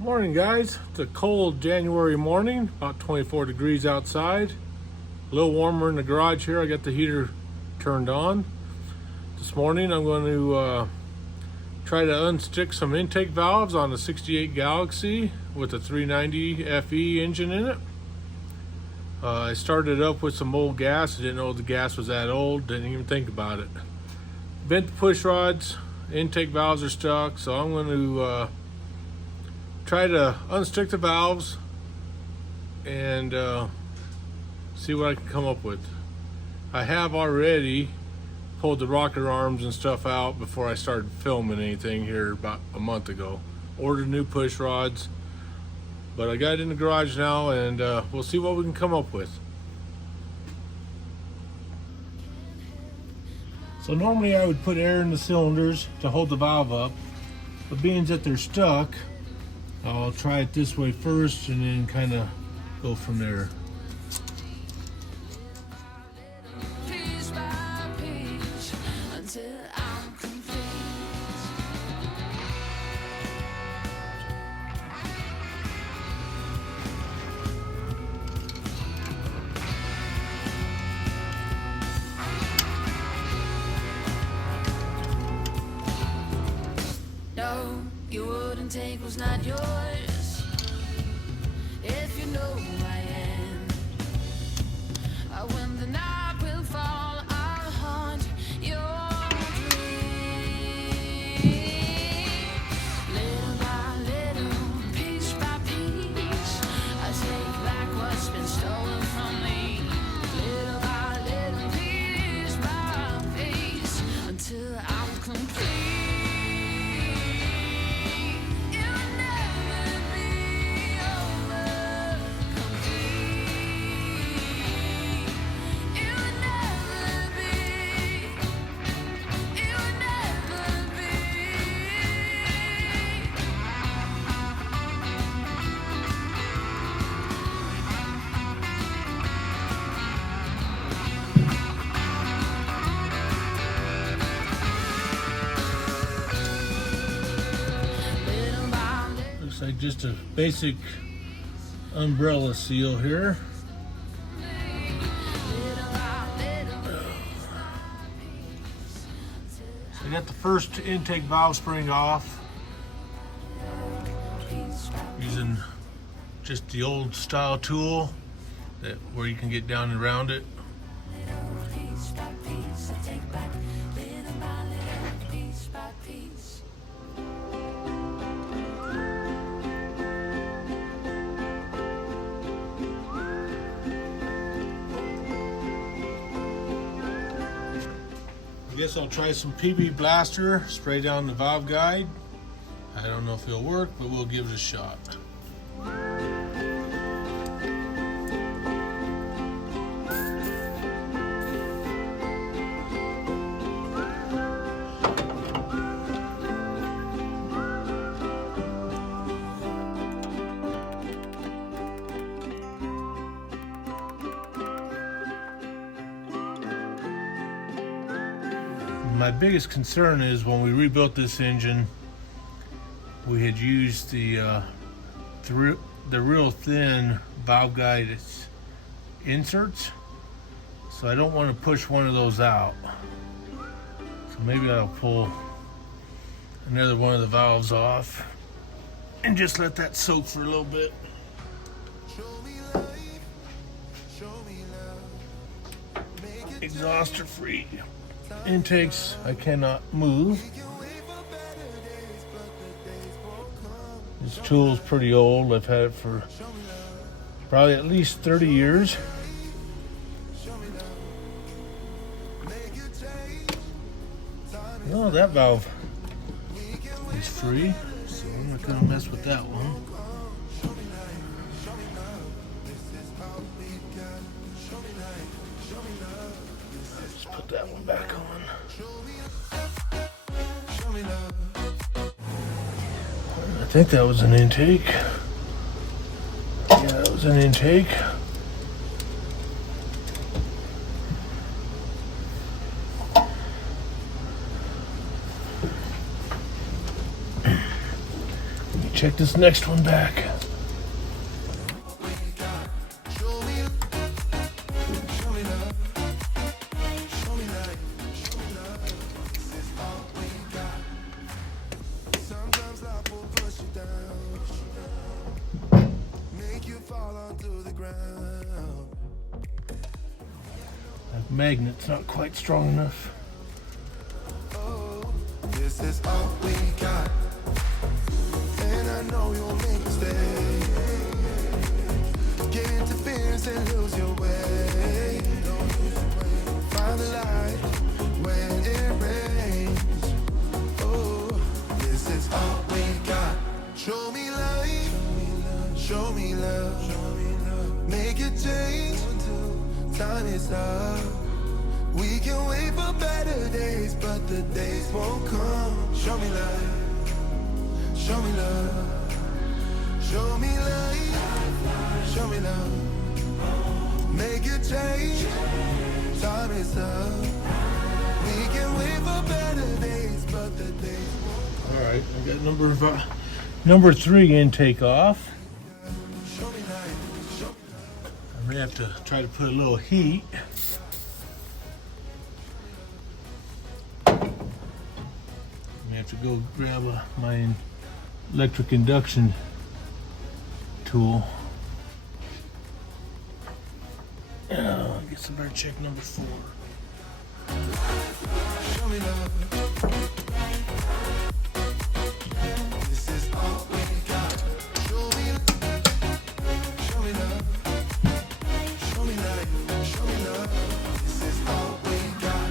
Morning, guys. It's a cold January morning, about 24 degrees outside. A little warmer in the garage here. I got the heater turned on. This morning I'm going to try to unstick some intake valves on the 68 Galaxie with a 390 FE engine in it. I started up with some old gas. I didn't know the gas was that old, didn't even think about it. Bent the push rods, intake valves are stuck, so I'm going to try to unstick the valves and see what I can come up with. I have already pulled the rocker arms and stuff out before I started filming anything here about a month ago. Ordered new push rods, but I got it in the garage now, and we'll see what we can come up with. So normally I would put air in the cylinders to hold the valve up, but being that they're stuck, I'll try it this way first and then kind of go from there. No, your wooden tank was not yours. If you know who I am, when the night will fall, I'll haunt your dream. Little by little, piece by piece, I take back what's been stolen from me. Little by little, piece by piece, until I'm complete. Looks like just a basic umbrella seal here. So I got the first intake valve spring off using just the old style tool where you can get down and around it. I guess I'll try some PB Blaster, spray down the valve guide. I don't know if it'll work, but we'll give it a shot. My biggest concern is when we rebuilt this engine, we had used the real thin valve guide inserts, so I don't want to push one of those out. So maybe I'll pull another one of the valves off and just let that soak for a little bit. Exhaust are free. Intakes I cannot move. This tool's pretty old. I've had it for probably at least 30 years. Oh, that valve is free, so I'm not gonna mess with that one. Just put that one back on. I think that was an intake. Yeah, that was an intake. check this next one back. That magnet's not quite strong enough. This is all we got, and I know you'll make a mistake. Get interference and lose your way. Find the light when it rains. Oh, this is all we got. Show me light, show me love. Make a change, time is up. We can wait for better days, but the days won't come. Show me light, show me love. Show me light, show me love. Make a change, time is up. We can wait for better days, but the days won't. All right, I got number 3 intake off. Show me light, show me I may have to try to put a little heat. I have to go grab my electric induction tool. I guess I better check number 4. show me love. This is all we got. Show me love. Show me love. Show me light. Show me love. This is all we got.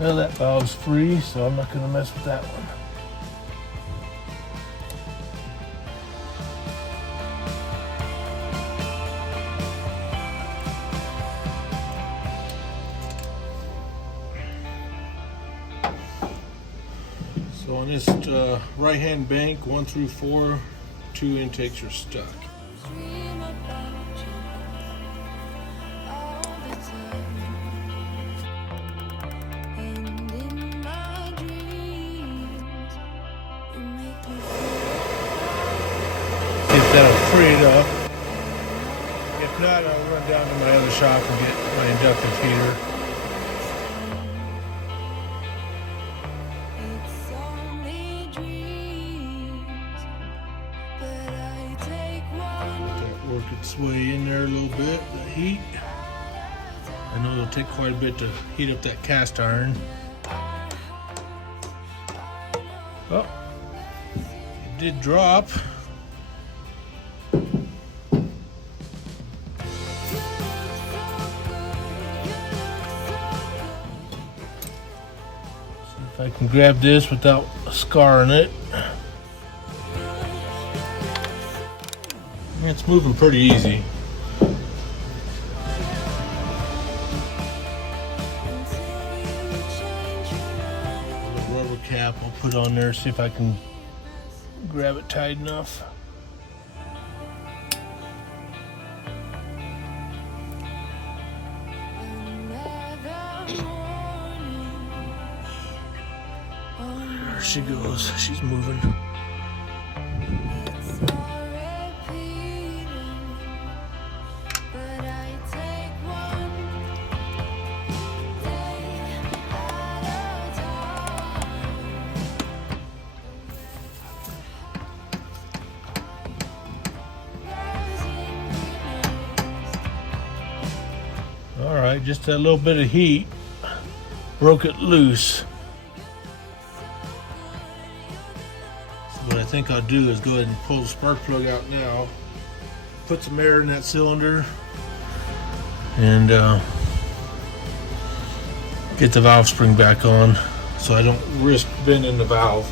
Well, that valve's free, so I'm not going to mess with that one. So on this right-hand bank, 1 through 4, 2 intakes are stuck. Dream about you all the time, and in my dreams, you make me Get that free it up. If not, I'll run down to my other shop and get my inductive heater. It's only dreams, but I take one Let that work its way in there a little bit, the heat. I know it'll take quite a bit to heat up that cast iron. Oh, it did drop. See if I can grab this without scarring it. It's moving pretty easy. The rubber cap I'll put on there, see if I can grab it tight enough. There she goes, she's moving. All right, just that little bit of heat broke it loose. So what I think I'll do is go ahead and pull the spark plug out now, put some air in that cylinder, and get the valve spring back on so I don't risk bending the valve.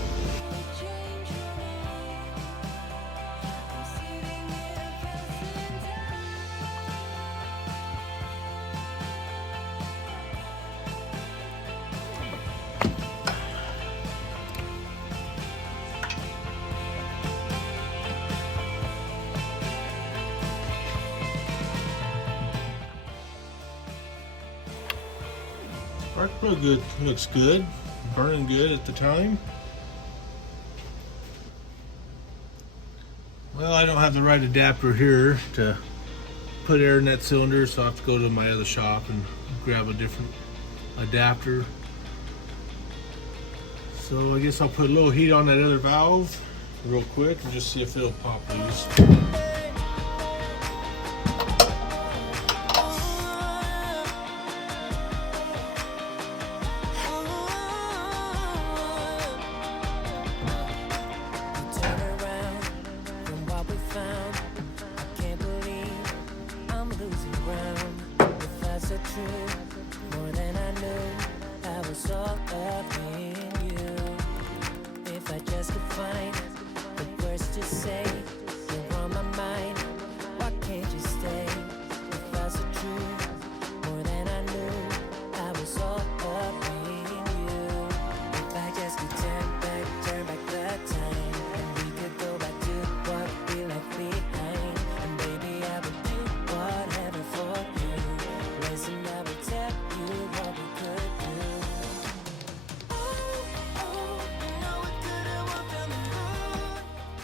Spark plug good, looks good, burning good at the time. Well, I don't have the right adapter here to put air in that cylinder, so I have to go to my other shop and grab a different adapter. So I guess I'll put a little heat on that other valve real quick and just see if it'll pop loose.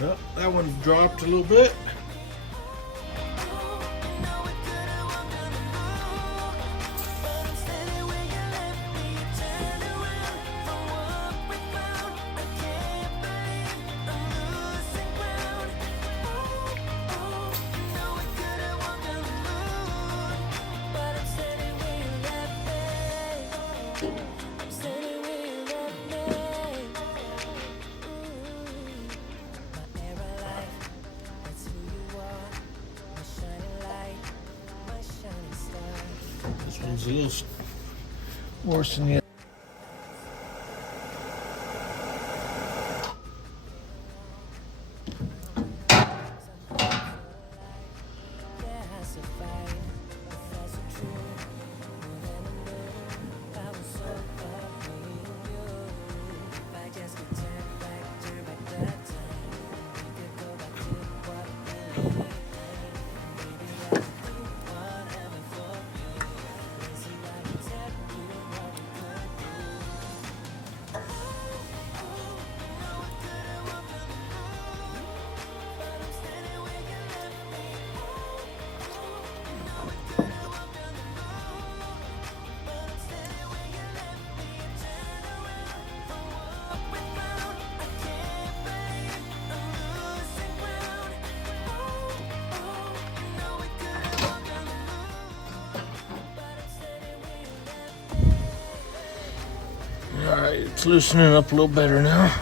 Well, that one dropped a little bit. This one's a little worse than the other. Alright, it's loosening up a little better now.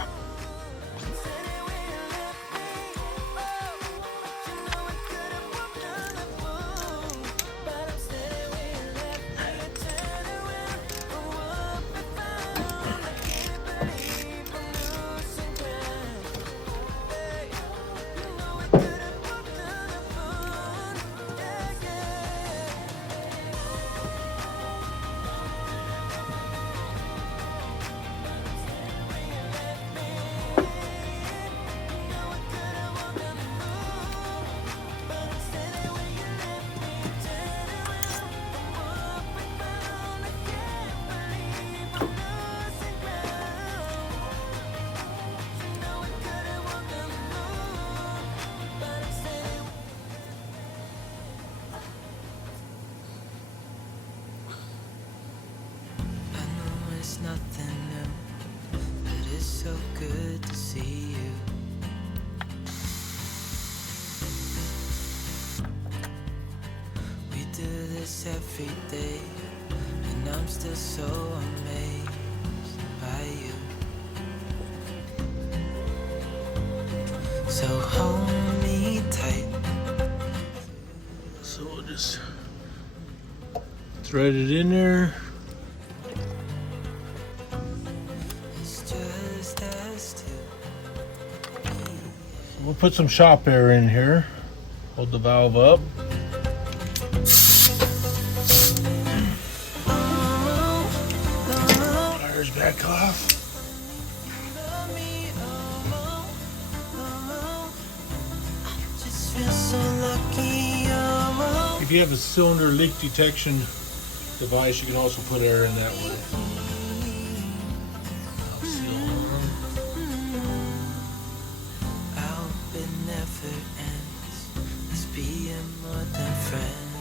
Nothing new, but it's so good to see you. We do this every day, and I'm still so amazed by you. So hold me tight. So we'll just thread it in there. We'll put some shop air in here. Hold the valve up. Fire's back off. If you have a cylinder leak detection device, you can also put air in that way. I'll seal on. I hope it never ends. Let's be more than friends.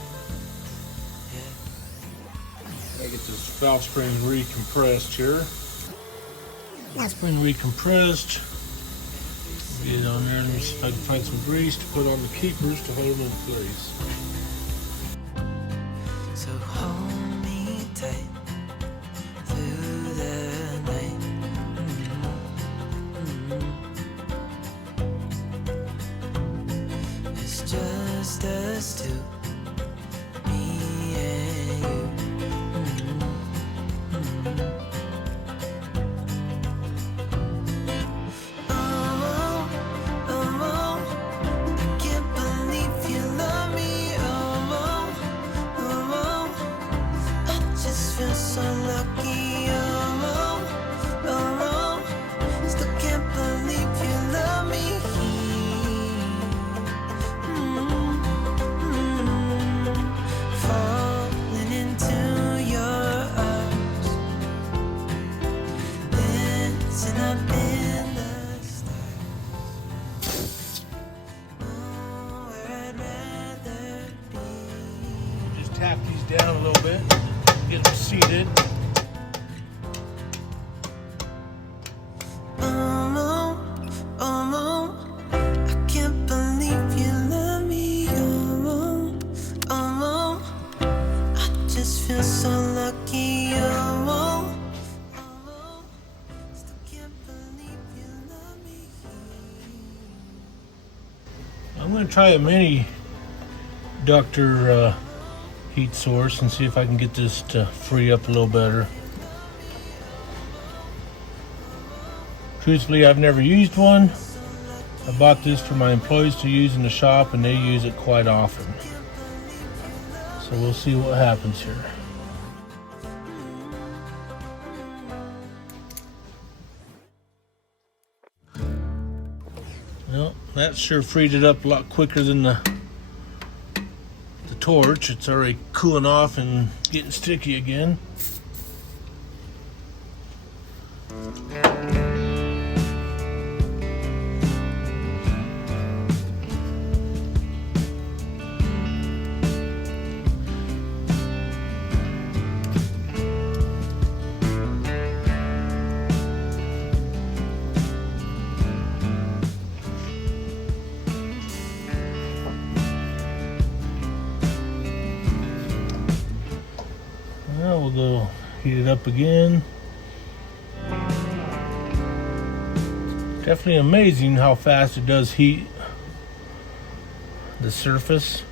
Yeah. I get this valve spring recompressed here. Valve spring recompressed. Get it on there. Let me see if I can find some grease to put on the keepers to hold them in place. So hold me tight through the night. It's just us two, me and you. Oh, oh, oh, I can't believe you love me. Oh, oh, oh, I just feel so lucky. Oh, oh, oh, still can't believe you love me. Falling into your arms, dancing up in the stars. Oh, where I'd rather be. Just tap these down a little bit, get them seated. Oh, oh, I can't believe you love me. Oh, oh, I just feel so lucky. Oh, still can't believe you love me. I'm going to try a mini ductor heat source and see if I can get this to free up a little better. Truthfully, I've never used one. I bought this for my employees to use in the shop and they use it quite often. So we'll see what happens here. Well, that sure freed it up a lot quicker than the torch. It's already cooling off and getting sticky again. Now we'll go heat it up again. Definitely amazing how fast it does heat the surface.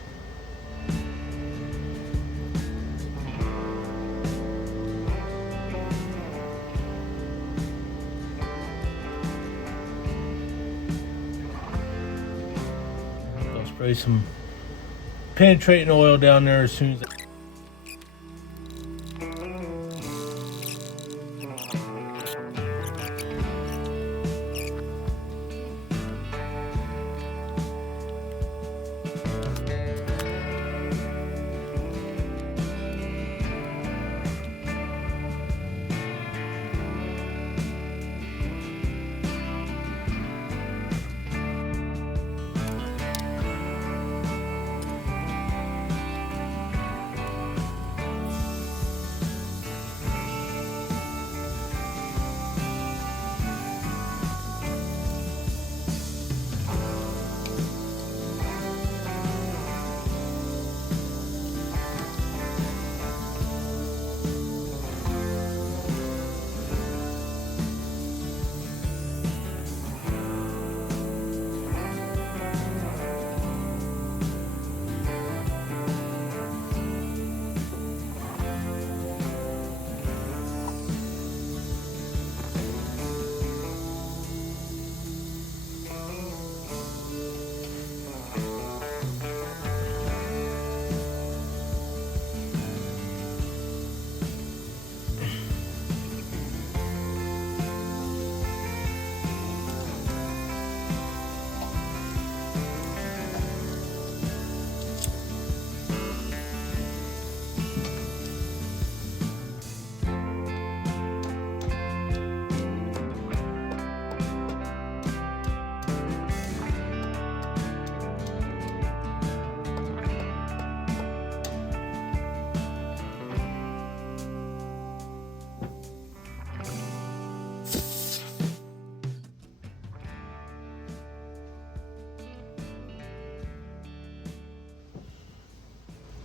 I'll spray some penetrating oil down there as soon as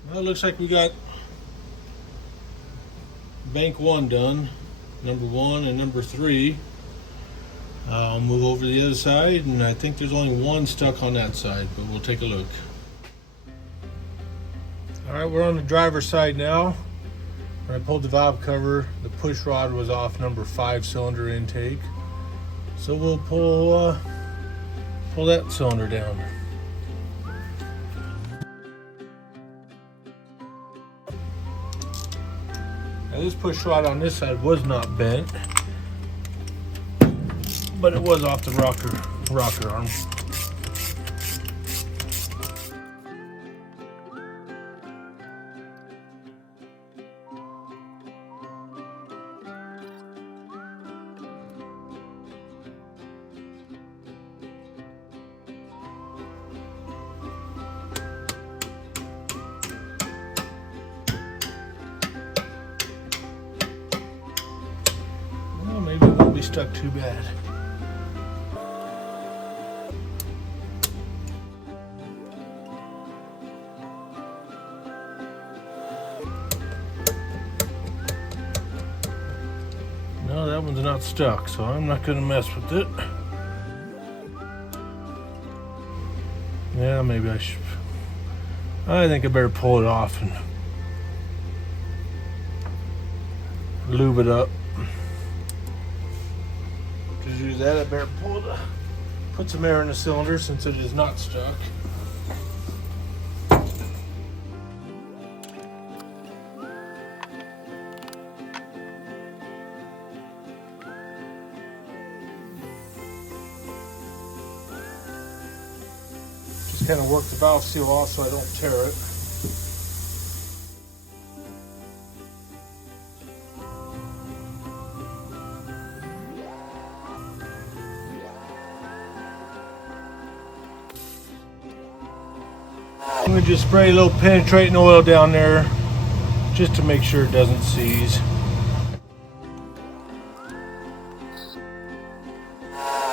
Well, it looks like we got bank 1 done, number 1 and number 3. I'll move over to the other side, and I think there's only 1 stuck on that side, but we'll take a look. Alright, we're on the driver's side now. When I pulled the valve cover, the push rod was off number 5 cylinder intake. So we'll pull that cylinder down. Now this push rod on this side was not bent, but it was off the rocker arm. Well, maybe it won't be stuck too bad. No, that one's not stuck, so I'm not going to mess with it. Yeah, maybe I should. I think I better pull it off and lube it up. To do that, I better put some air in the cylinder since it is not stuck. Kind of work the valve seal off so I don't tear it. I'm going to just spray a little penetrating oil down there just to make sure it doesn't seize.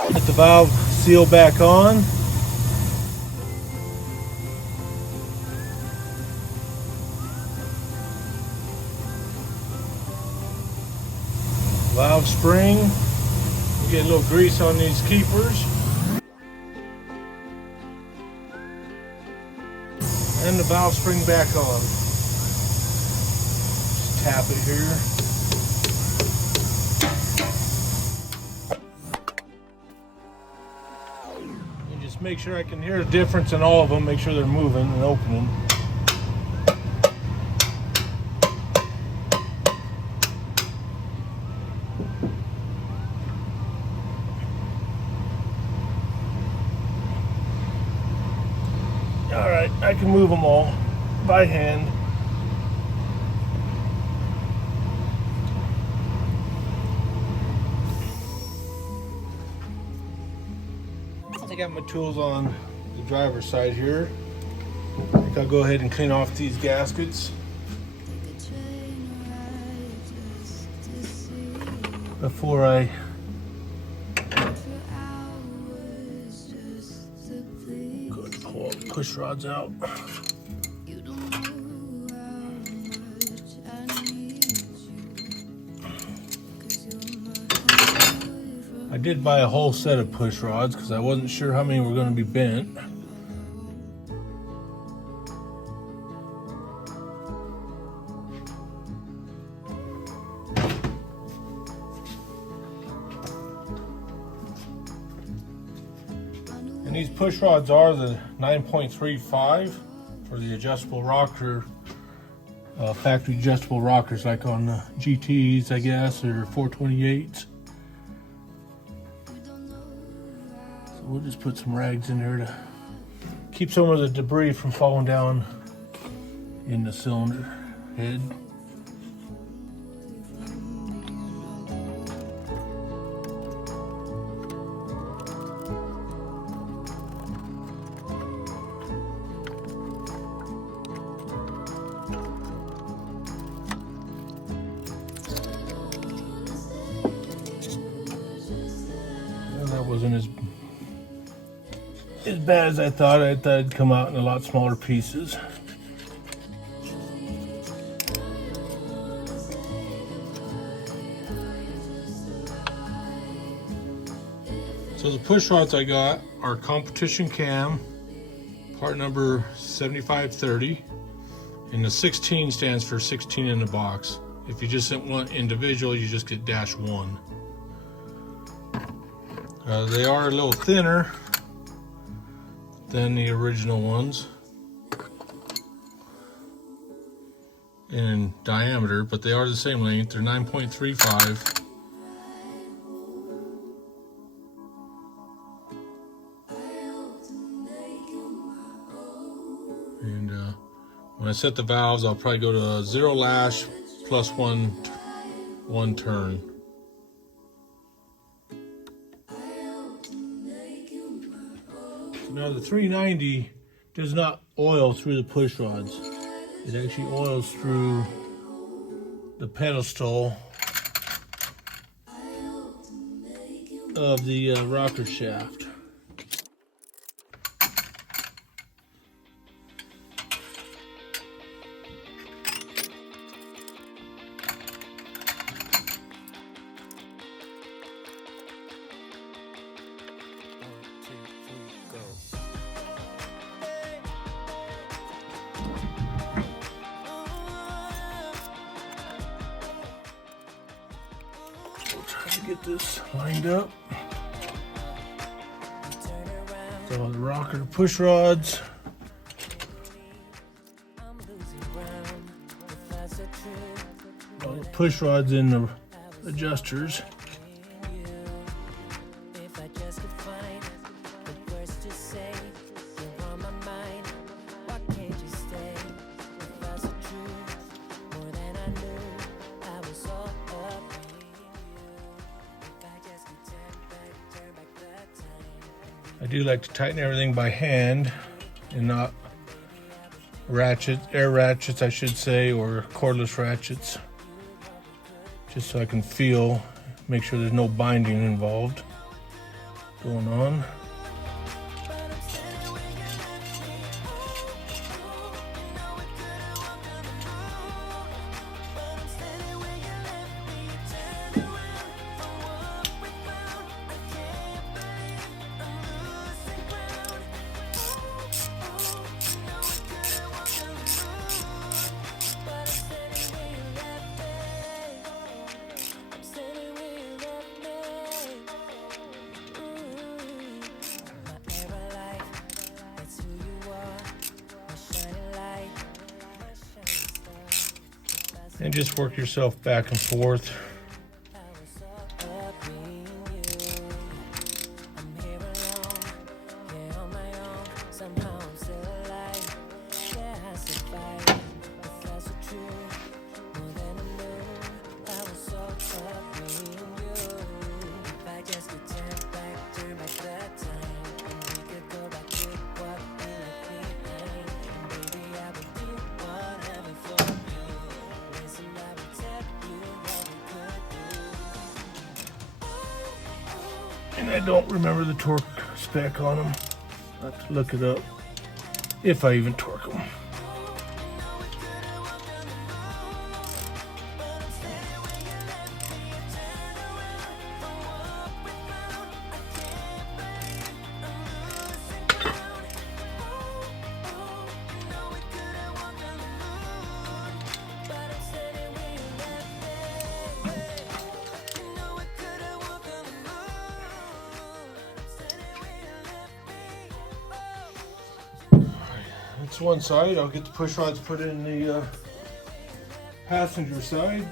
Put the valve seal back on. Valve spring, we get a little grease on these keepers, and the valve spring back on. Just tap it here. And just make sure I can hear the difference in all of them, make sure they're moving and opening. Alright, I can move them all by hand. I got my tools on the driver's side here. I think I'll go ahead and clean off these gaskets before I pull push rods out. I did buy a whole set of push rods because I wasn't sure how many were going to be bent. And these push rods are the 9.35 for the adjustable rocker, factory adjustable rockers like on the GTs, I guess, or 428s. We'll just put some rags in there to keep some of the debris from falling down in the cylinder head. Well, that wasn't as bad as I thought. I thought it'd come out in a lot smaller pieces. So the push rods I got are competition cam, part number 7530, and the 16 stands for 16 in the box. If you just want individual, you just get -1. They are a little thinner than the original ones in diameter, but they are the same length. They're 9.35. And when I set the valves, I'll probably go to 0 lash plus one turn. Now the 390 does not oil through the push rods. It actually oils through the pedestal of the rocker shaft. Get this lined up. So the rocker push rods. All the push rods in the adjusters. I do like to tighten everything by hand and not air ratchets, I should say, or cordless ratchets, just so I can feel, make sure there's no binding involved going on. And just work yourself back and forth. And I don't remember the torque spec on them. I have to look it up, if I even torque them. That's one side. I'll get the push rods put in the passenger side.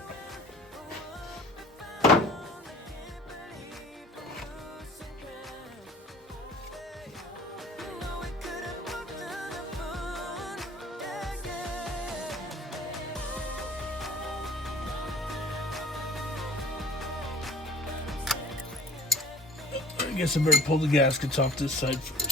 I guess I better pull the gaskets off this side first.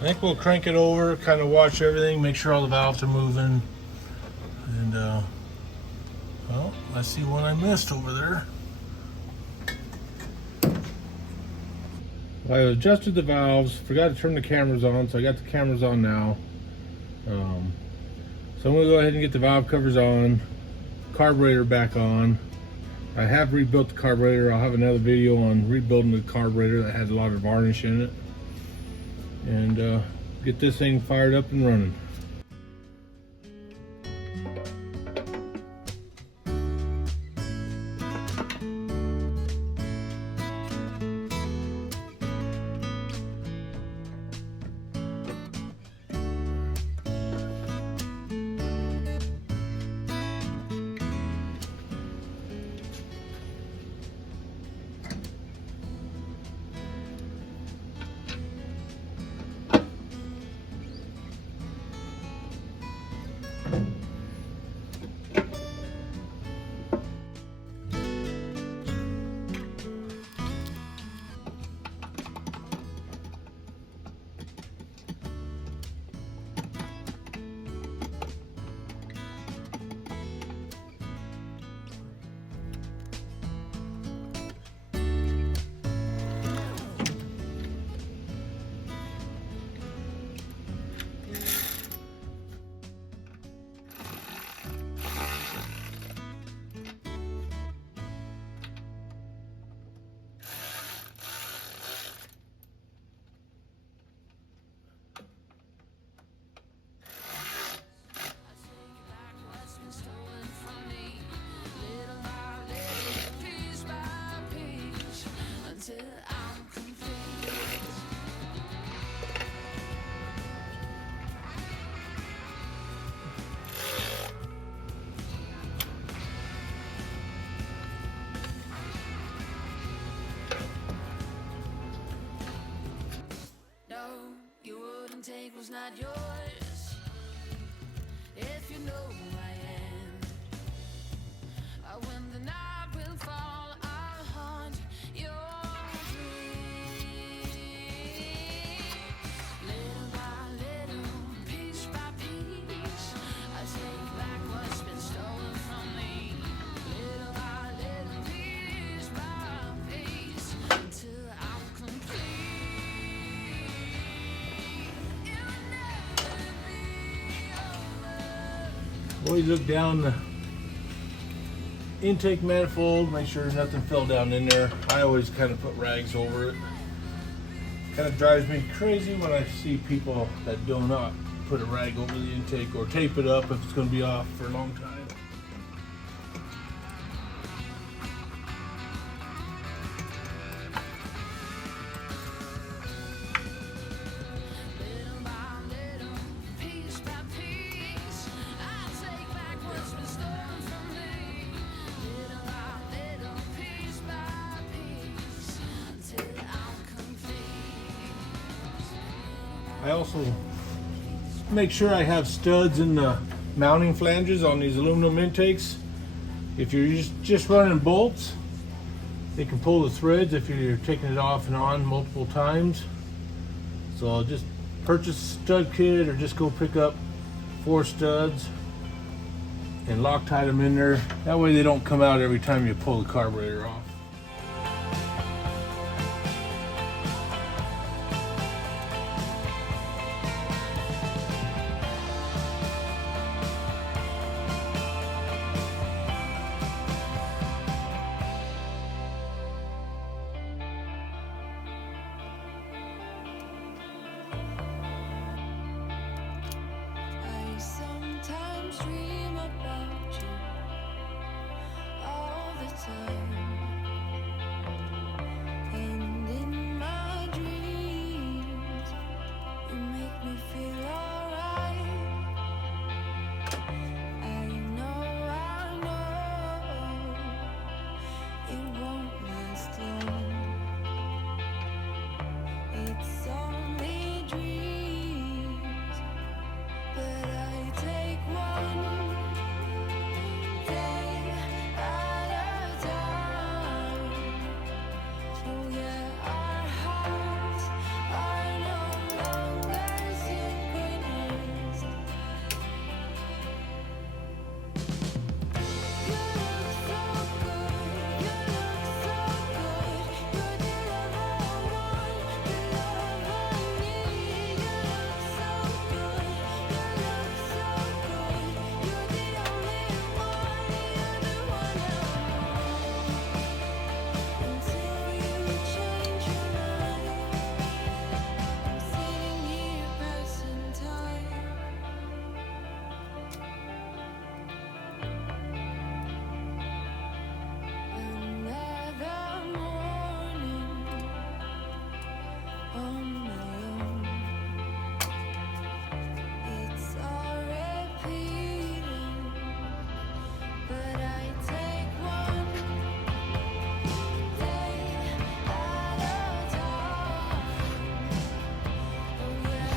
I think we'll crank it over, kind of watch everything, make sure all the valves are moving. And well, let's see what I missed over there. I adjusted the valves, forgot to turn the cameras on, so I got the cameras on now. So I'm gonna go ahead and get the valve covers on, carburetor back on. I have rebuilt the carburetor. I'll have another video on rebuilding the carburetor that had a lot of varnish in it. And get this thing fired up and running. Take was not yours. If you know who I am, when the night will fall, I'll haunt your dream. Little by little, piece by piece, I take back what's been stolen from me. Little by little, piece by piece, until I'm complete. Always look down the intake manifold, make sure nothing fell down in there. I always kind of put rags over it. Kind of drives me crazy when I see people that do not put a rag over the intake or tape it up if it's going to be off for a long time. I also make sure I have studs in the mounting flanges on these aluminum intakes. If you're just running bolts, they can pull the threads if you're taking it off and on multiple times. So I'll just purchase a stud kit or just go pick up 4 studs and Loctite them in there. That way they don't come out every time you pull the carburetor off. I sometimes dream about you all the time.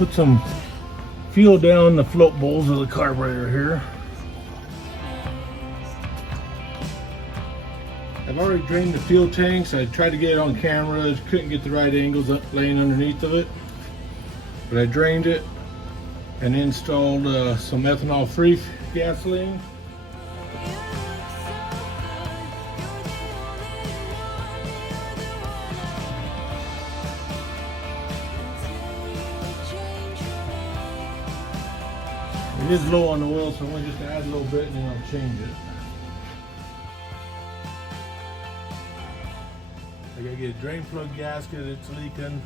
put some fuel down the float bowls of the carburetor here. I've already drained the fuel tanks. I tried to get it on camera, couldn't get the right angles laying underneath of it. But I drained it and installed some ethanol-free gasoline. It is low on the oil, so I'm going to just add a little bit and then I'll change it. I gotta get a drain plug gasket, it's leaking.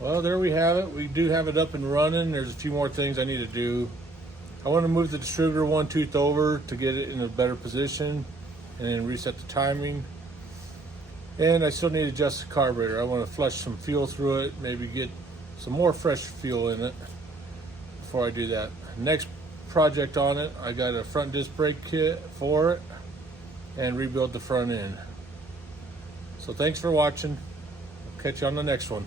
Well, there we have it. We do have it up and running. There's a few more things I need to do. I want to move the distributor one tooth over to get it in a better position and then reset the timing. And I still need to adjust the carburetor. I want to flush some fuel through it, maybe get some more fresh fuel in it before I do that. Next project on it, I got a front disc brake kit for it and rebuild the front end. So thanks for watching. I'll catch you on the next one.